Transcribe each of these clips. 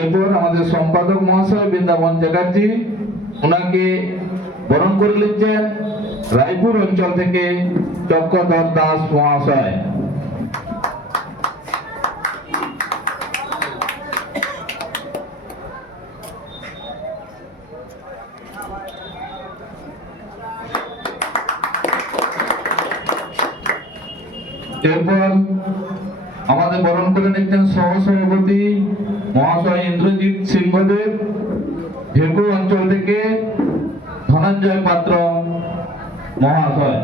এরপর আমাদের সম্পাদক মহাশয় বৃন্দাবন চ্যাটার্জি, ওনাকে বরণ করে নিচ্ছেন রায়পুর অঞ্চল থেকে চক্রধর দাস মহাশয়। এরপর আমাদের বরণ করে নিচ্ছেন সহসভাপতি মহাশয় ইন্দ্রজিৎ সিংহদেব, ভেকু অঞ্চল থেকে ধনঞ্জয় পাত্র মহাশয়।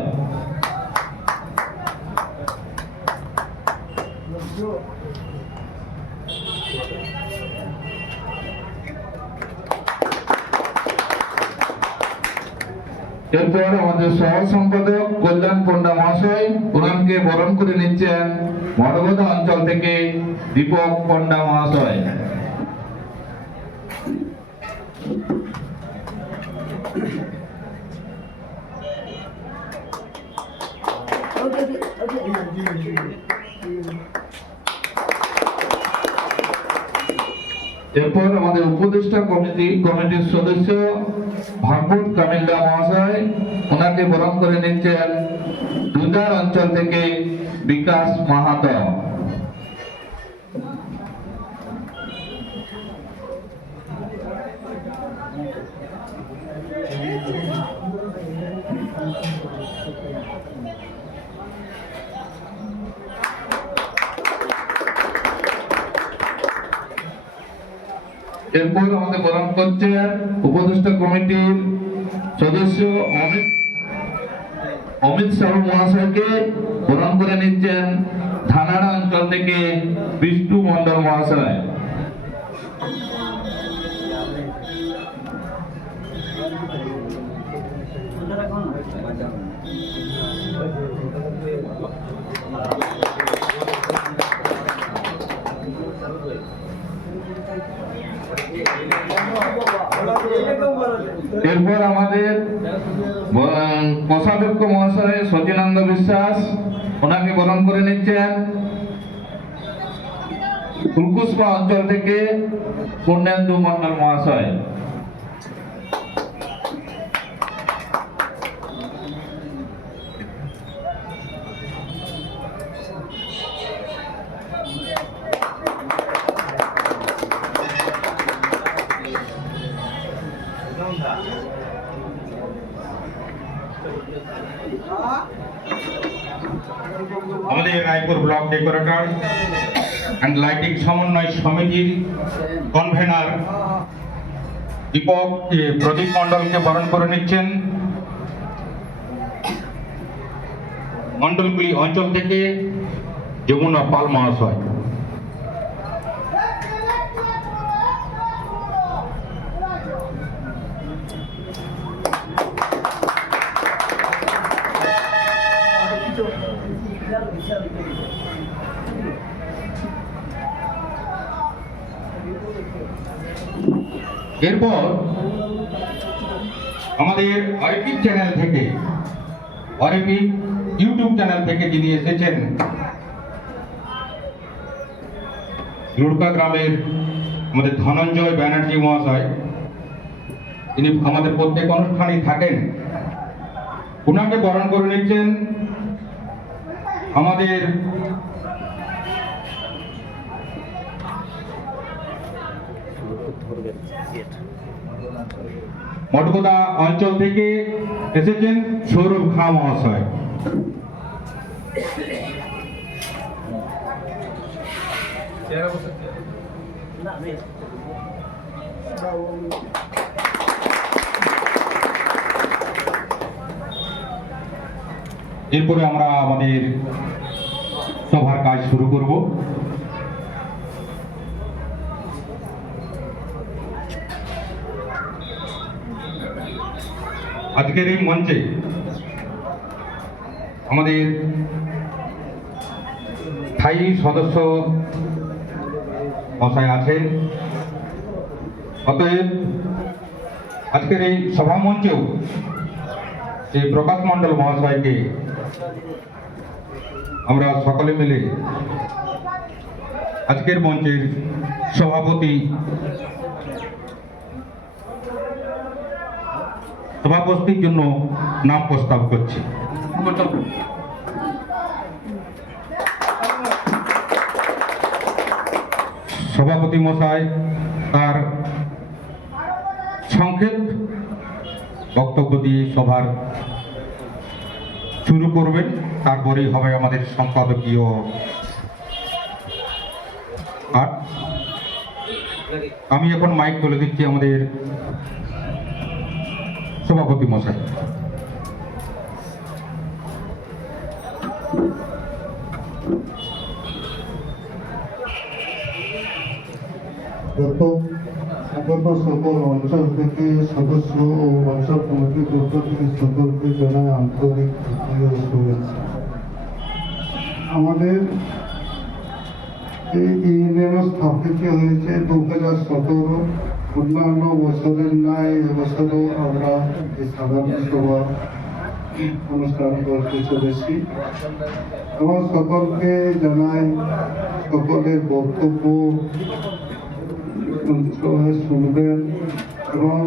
এরপর আমাদের সহ সম্পাদক কল্যাণ পণ্ডা মহাশয়, ওনাকে বরণ করে নিচ্ছেন মরগদা অঞ্চল থেকে দীপক পণ্ডা মহাশয়। এরপর আমাদের উপদেষ্টা কমিটির সদস্য ভাগবত কামিল্লা মহাশয়, ওনাকে বরণ করে নিচ্ছেন দুধার অঞ্চল থেকে বিকাশ মাহাতো। এরপর আমাদের বরণ করছেন উপদেষ্টা কমিটির সদস্য অমিত সাহু মহাশয়কে বরণ করে নিচ্ছেন ধানাড়া অঞ্চল থেকে বিষ্ণু মন্ডল মহাশয়। এরপর আমাদের কোষাধ্যক্ষ মহাশয় সচিনানন্দ বিশ্বাস, ওনাকে বরণ করে নিচ্ছেন ফুলকুসমা অঞ্চল থেকে পূর্ণেন্দু মন্ডল মহাশয়। আমাদের Raipur block decorator and lighting সমন্বয় সমিতির কনভেনার দীপক প্রদীপ মণ্ডলকে বরণ করে নিচ্ছেন মণ্ডলগুলি অঞ্চল থেকে যমুনা পাল মহাশয়। এরপর আমাদের অরিপিক চ্যানেল থেকে, অরিপিক ইউটিউব চ্যানেল থেকে যিনি এসেছেন লুড়কা গ্রামের আমাদের ধনঞ্জয় ব্যানার্জি মহাশয়, তিনি আমাদের প্রত্যেক অনুষ্ঠানেই থাকেন, ওনাকে বরণ করে নিচ্ছেন আমাদের মঠগোদা অঞ্চল থেকে এসেছেন সৌরভ খাঁ মহাশয়। এরপরে আমরা আমাদের সভার কাজ শুরু করব। আজকের এই মঞ্চে আমাদের স্থায়ী সদস্য মশাই আছেন। অতএব আজকের এই সভামঞ্চেও এই প্রকাশ মণ্ডল মহাশয়কে আমরা সকলে মিলে আজকের মঞ্চের সভাপতির জন্য নাম প্রস্তাব করছি। সভাপতি মশাই তার সংক্ষেপ বক্তব্য দিয়ে সভার শুরু করবেন, তারপরেই হবে আমাদের সম্পাদকীয় পাঠ। আমি এখন মাইক তুলে দিচ্ছি আমাদের সভাপতি মশাই। আগত সকল অঞ্চল থেকে সদস্য ও অঞ্চল কমিটির পক্ষ থেকে সকলকে জানাই আন্তরিক শুভেচ্ছা। আমাদের এই ইউনিয়ন স্থাপিত হয়েছে 2017। অন্যান্য বছরের ন্যায় এবছরও আমরা এই সাধারণ সভা অনুষ্ঠান করতে চলেছি এবং সকলকে জানাই সকলের বক্তব্য শুনবেন এবং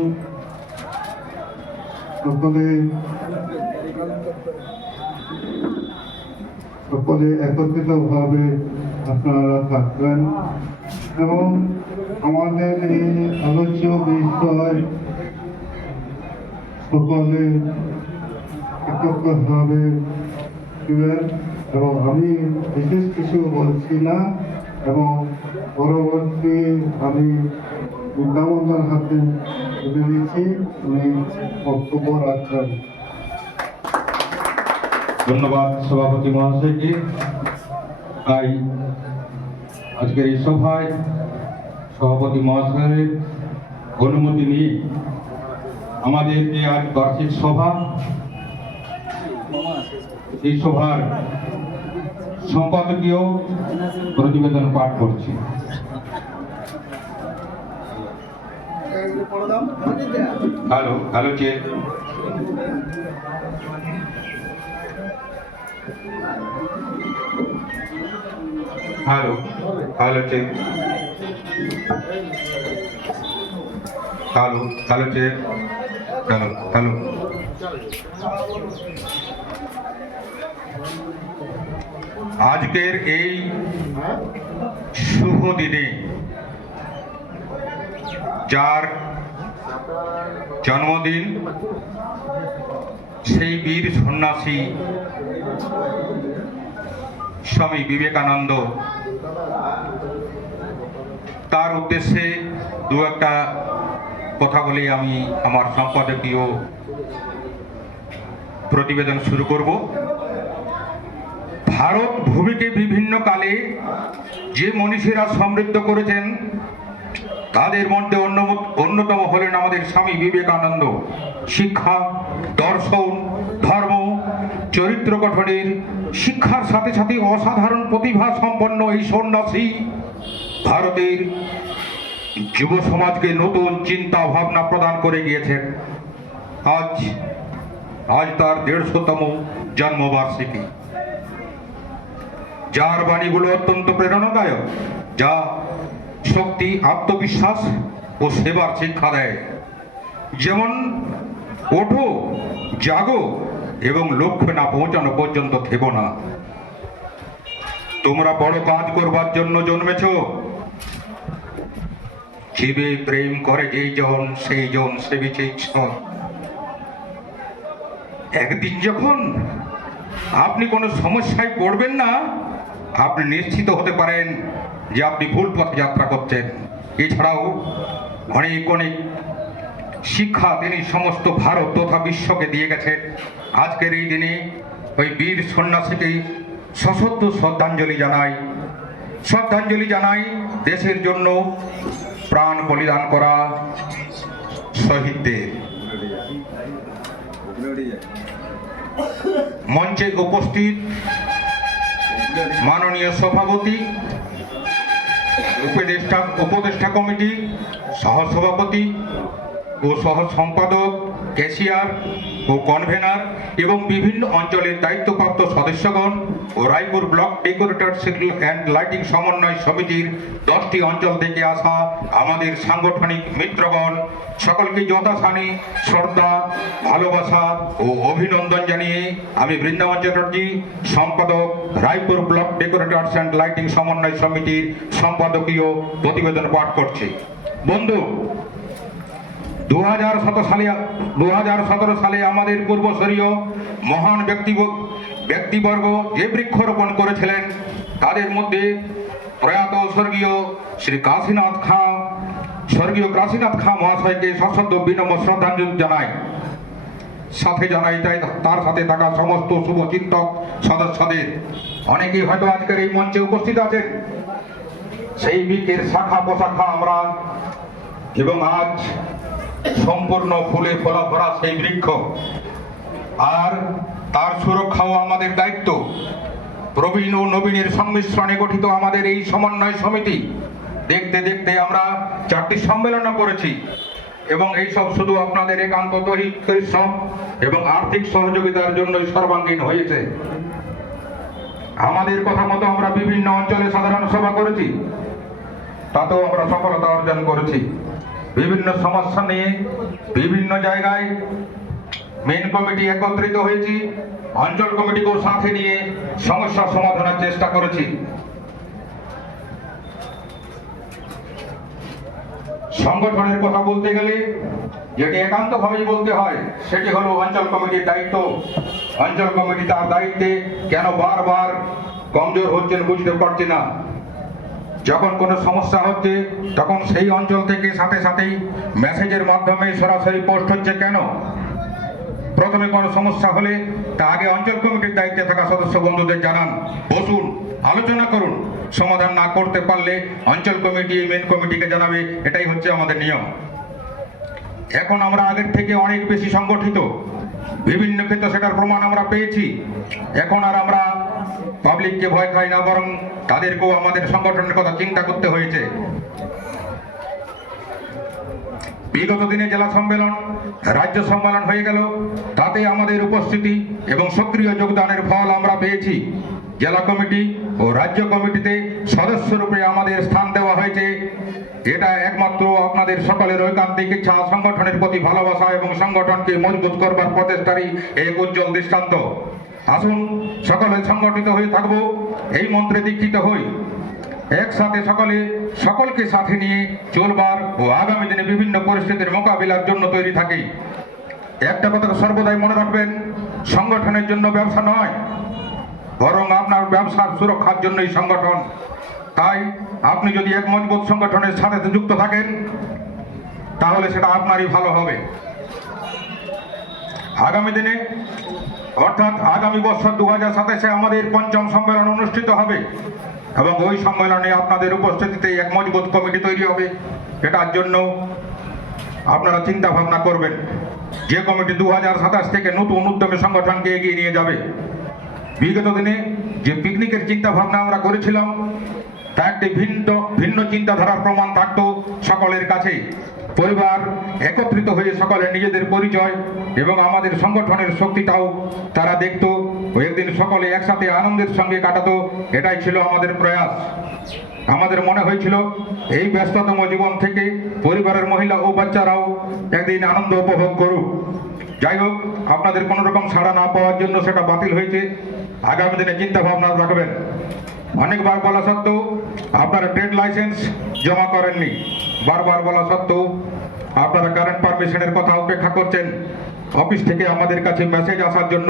সকলে একত্রিতভাবে আপনারা থাকবেন এবং আমাদের এই আলোচ্য বিষয় সকলে একত্রভাবে দিবেন এবং আমি বিশেষ কিছু বলছি না এবং পরবর্তী আমি বিদ্যামন্দার হাতে তুলে দিচ্ছি, উনি বক্তব্য রাখবেন। ধন্যবাদ সভাপতি মহাশয়কে। তাই আজকের এই সভায় সভাপতি মহাশয়ের অনুমতি নিয়ে আমাদের যে আজ বার্ষিক সভা, এই সভার সম্পাদকীয় প্রতিবেদন পাঠ করছি। Hello check. Hello check. Hello check. Hello. আজকের এই শুভ দিনে যার জন্মদিন, সেই বীর সন্ন্যাসী স্বামী বিবেকানন্দ, তার উদ্দেশ্যে দু একটা কথা বলে আমি আমার সম্পাদকীয় প্রতিবেদন শুরু করব। ভারত ভূমিকে বিভিন্ন কালে যে মনীষীরা সমৃদ্ধ করেছেন তাদের মধ্যে অন্যতম হলেন আমাদের স্বামী বিবেকানন্দ। শিক্ষা, দর্শন, ধর্ম, চরিত্র গঠনের শিক্ষার সাথে সাথে অসাধারণ প্রতিভা সম্পন্ন এই সন্ন্যাসী ভারতের যুব সমাজকে নতুন চিন্তা ভাবনা প্রদান করে গিয়েছেন। আজ তার 150তম জন্মবার্ষিকী। যার বাণীগুলো অত্যন্ত প্রেরণাদায়ক, যা শক্তি, আত্মবিশ্বাস ও সেবার শিক্ষা দেয়। যেমন ওঠো, জাগো এবং লক্ষ্যে না পৌঁছানো পর্যন্ত থেকো না। তোমরা বড় কাজ করবার জন্য জন্মেছ। জীবে প্রেম করে যেই জন, সেই জন সেবিছে ঈশ্বর। একদিন যখন আপনি কোনো সমস্যায় পড়বেন না, আপনি নিশ্চিত হতে পারেন যে আপনি ভুল পথে যাত্রা করছেন। এছাড়াও অনেক শিক্ষা তিনি সমস্ত ভারত তথা বিশ্বকে দিয়ে গেছেন। আজকের এই দিনে ওই বীর সন্ন্যাসীকে সশ্রদ্ধ শ্রদ্ধাঞ্জলি জানাই দেশের জন্য প্রাণ বলিদান করা শহীদদের। মঞ্চে উপস্থিত মাননীয় সভাপতি, উপদেষ্টা কমিটি, সহসভাপতি ও সহ সম্পাদক, ক্যাশিয়ার ও কনভেনার এবং বিভিন্ন অঞ্চলের দায়িত্বপ্রাপ্ত সদস্যগণ ও Raipur block decorators and lighting সমন্বয় সমিতির 10টি অঞ্চল থেকে আসা আমাদের সাংগঠনিক মিত্রগণ, সকলকে যথাস্থানে শ্রদ্ধা, ভালোবাসা ও অভিনন্দন জানিয়ে আমি বৃন্দাবন চ্যাটার্জি, সম্পাদক, Raipur block decorators and lighting সমন্বয় সমিতির সম্পাদকীয় প্রতিবেদন পাঠ করছি। বন্ধু, 2017 সালে আমাদের পূর্বসরীয় মহান ব্যক্তিবর্গ যে বৃক্ষরোপণ করেছিলেন তাদের মধ্যে প্রয়াত স্বর্গীয় কাশীনাথ খাঁ মহাশয়কে সশ্রদ্ধ বিনম্র শ্রদ্ধাঞ্জলি জানাই। সাথে জানাই তার সাথে থাকা সমস্ত শুভচিন্তক সদস্যদের। অনেকেই হয়তো আজকের এই মঞ্চে উপস্থিত আছেন। সেই বৃক্ষের শাখা প্রশাখা আমরা এবং আজ সম্পূর্ণ ফুলে ফলা ভরা সেই বৃক্ষ, আর তার সুরক্ষাও আমাদের দায়িত্ব। প্রবীণ ও নবীনের সংমিশ্রণে গঠিত আমাদের এই সমন্বয় সমিতি দেখতে দেখতে আমরা 4টি সম্মেলনও করেছি এবং এইসব শুধু আপনাদের একান্ত দৈহিক পরিশ্রম এবং আর্থিক সহযোগিতার জন্যই সর্বাঙ্গীন হয়েছে। আমাদের কথা মতো আমরা বিভিন্ন অঞ্চলে সাধারণ সভা করেছি, তাতেও আমরা সফলতা অর্জন করেছি। বিভিন্ন সমস্যা নিয়ে বিভিন্ন জায়গায় মেন কমিটি একত্রিত হয়েছি, অঞ্চল কমিটিকেও সাথে নিয়ে সমস্যা সমাধানের চেষ্টা করেছি। সংগঠনের কথা বলতে গেলে যেটি একান্তভাবেই বলতে হয় সেটি হলো অঞ্চল কমিটির দায়িত্ব। অঞ্চল কমিটি তার দায়িত্বে কেন বারবার কমজোর হচ্ছেন বুঝতে পারছি না। যখন কোনো সমস্যা হচ্ছে তখন সেই অঞ্চল থেকে সাথে সাথেই মেসেজের মাধ্যমে সরাসরি পোস্ট হচ্ছে কেন? প্রথমে কোনো সমস্যা হলে তা আগে অঞ্চল কমিটির দায়িত্বে থাকা সদস্য বন্ধুদের জানান, বসুন, আলোচনা করুন। সমাধান না করতে পারলে অঞ্চল কমিটি মেন কমিটিকে জানাবে, এটাই হচ্ছে আমাদের নিয়ম। এখন আমরা আগের থেকে অনেক বেশি সংগঠিত, বিভিন্ন ক্ষেত্রে সেটার প্রমাণ আমরা পেয়েছি। এখন আর আমরা পাবলিককে ভয় খাই না, বরং তাদেরকেও আমাদের সংগঠনের কথা চিন্তা করতে হয়েছে। বিগত দিনে জেলা সম্মেলন, রাজ্য সম্মেলন হয়ে গেল, তাতে আমাদের উপস্থিতি এবং সক্রিয় যোগদানের ফল আমরা পেয়েছি। জেলা কমিটি ও রাজ্য কমিটিতে সদস্য রূপে আমাদের স্থান দেওয়া হয়েছে। এটা একমাত্র আপনাদের সকলের ঐকান্তিক ইচ্ছা, সংগঠনের প্রতি ভালোবাসা এবং সংগঠনকে মজবুত করবার প্রচেষ্টারই এক উজ্জ্বল দৃষ্টান্ত। আসুন সকলে সংগঠিত হয়ে থাকবো, এই মন্ত্রে দীক্ষিত হই, একসাথে সকলকে সাথে নিয়ে চলবার ও আগামী দিনে বিভিন্ন পরিস্থিতির মোকাবিলার জন্য তৈরি থাকি। একটা কথা সর্বদাই মনে রাখবেন, সংগঠনের জন্য ব্যবসা নয়, বরং আপনার ব্যবসার সুরক্ষার জন্যই সংগঠন। তাই আপনি যদি এক মজবুত সংগঠনের সাথে যুক্ত থাকেন তাহলে সেটা আপনারই ভালো হবে। আগামী দিনে অর্থাৎ আগামী বছর 2027-এ আমাদের 5ম সম্মেলন অনুষ্ঠিত হবে এবং ওই সম্মেলনে আপনাদের উপস্থিতিতে এক মজবুত কমিটি তৈরি হবে। এটার জন্য আপনারা চিন্তা ভাবনা করবেন, যে কমিটি 2027 থেকে নতুন উদ্যমে সংগঠনকে এগিয়ে নিয়ে যাবে। বিগত দিনে যে পিকনিকের চিন্তা ভাবনা আমরা করেছিলাম তা একটি ভিন্ন চিন্তাধারার প্রমাণ থাকতো সকলের কাছে। পরিবার একত্রিত হয়ে সকলের নিজেদের পরিচয় এবং আমাদের সংগঠনের শক্তিটাও তারা দেখতো, একদিন সকলে একসাথে আনন্দের সঙ্গে কাটাতো। এটাই ছিল আমাদের প্রয়াস। আমাদের মনে হয়েছিল এই ব্যস্ততম জীবন থেকে পরিবারের মহিলা ও বাচ্চারাও একদিন আনন্দ উপভোগ করুক। যাই হোক, আপনাদের কোনো রকম সাড়া না পাওয়ার জন্য সেটা বাতিল হয়েছে। আগামী দিনে চিন্তা ভাবনা রাখবেন। অনেকবার বলা সত্ত্বেও আপনারা ট্রেড লাইসেন্স জমা করেননি, বারবার বলা সত্ত্বেও আপনারা কারেন্ট পারমিশনের কথা উপেক্ষা করছেন। অফিস থেকে আমাদের কাছে মেসেজ আসার জন্য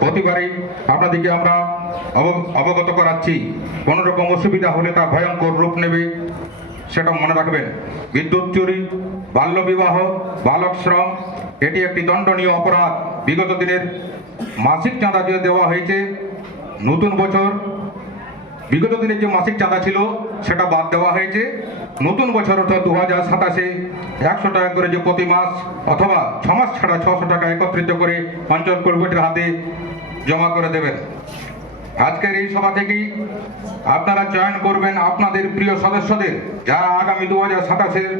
প্রতিবারই আপনাদেরকে আমরা অবগত করাচ্ছি। কোনো রকম অসুবিধা হলে তা ভয়ঙ্কর রূপ নেবে, সেটা মনে রাখবেন। বিদ্যুৎ চুরি, বাল্যবিবাহ, বালক শ্রম এটি একটি দণ্ডনীয় অপরাধ। বিগত দিনের মাসিক চাঁদা যে দেওয়া হয়েছে, নতুন বছর বিগত দিনের যে মাসিক চাঁদা ছিল সেটা বাদ দেওয়া হয়েছে। নতুন বছর অর্থাৎ 2027-এ 100 টাকা করে যে প্রতি মাস অথবা 6 মাস ছাড়া 600 টাকা একত্রিত করে অঞ্চল কমিটির হাতে জমা করে দেবেন। আজকের এই সভা থেকেই আপনারা চয়ন করবেন আপনাদের প্রিয় সদস্যদের, যারা আগামী 2027-এর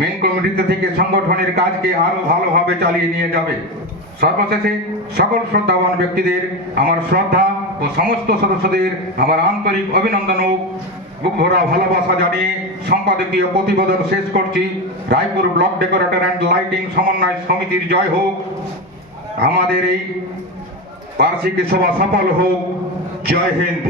মেন কমিটিতে থেকে সংগঠনের কাজকে আরো ভালোভাবে চালিয়ে নিয়ে যাবে। সর্বশেষে সকল শ্রদ্ধাবান ব্যক্তিদের আমার শ্রদ্ধা ও সমস্ত সদস্যদের আমার আন্তরিক অভিনন্দন ও বুক ভরা ভালোবাসা জানিয়ে সম্পাদকীয় প্রতিবেদন শেষ করছি। Raipur block decorator and lighting সমন্বয় সমিতির জয় হোক। আমাদের এই বার্ষিক সভা সফল হোক। জয় হিন্দ।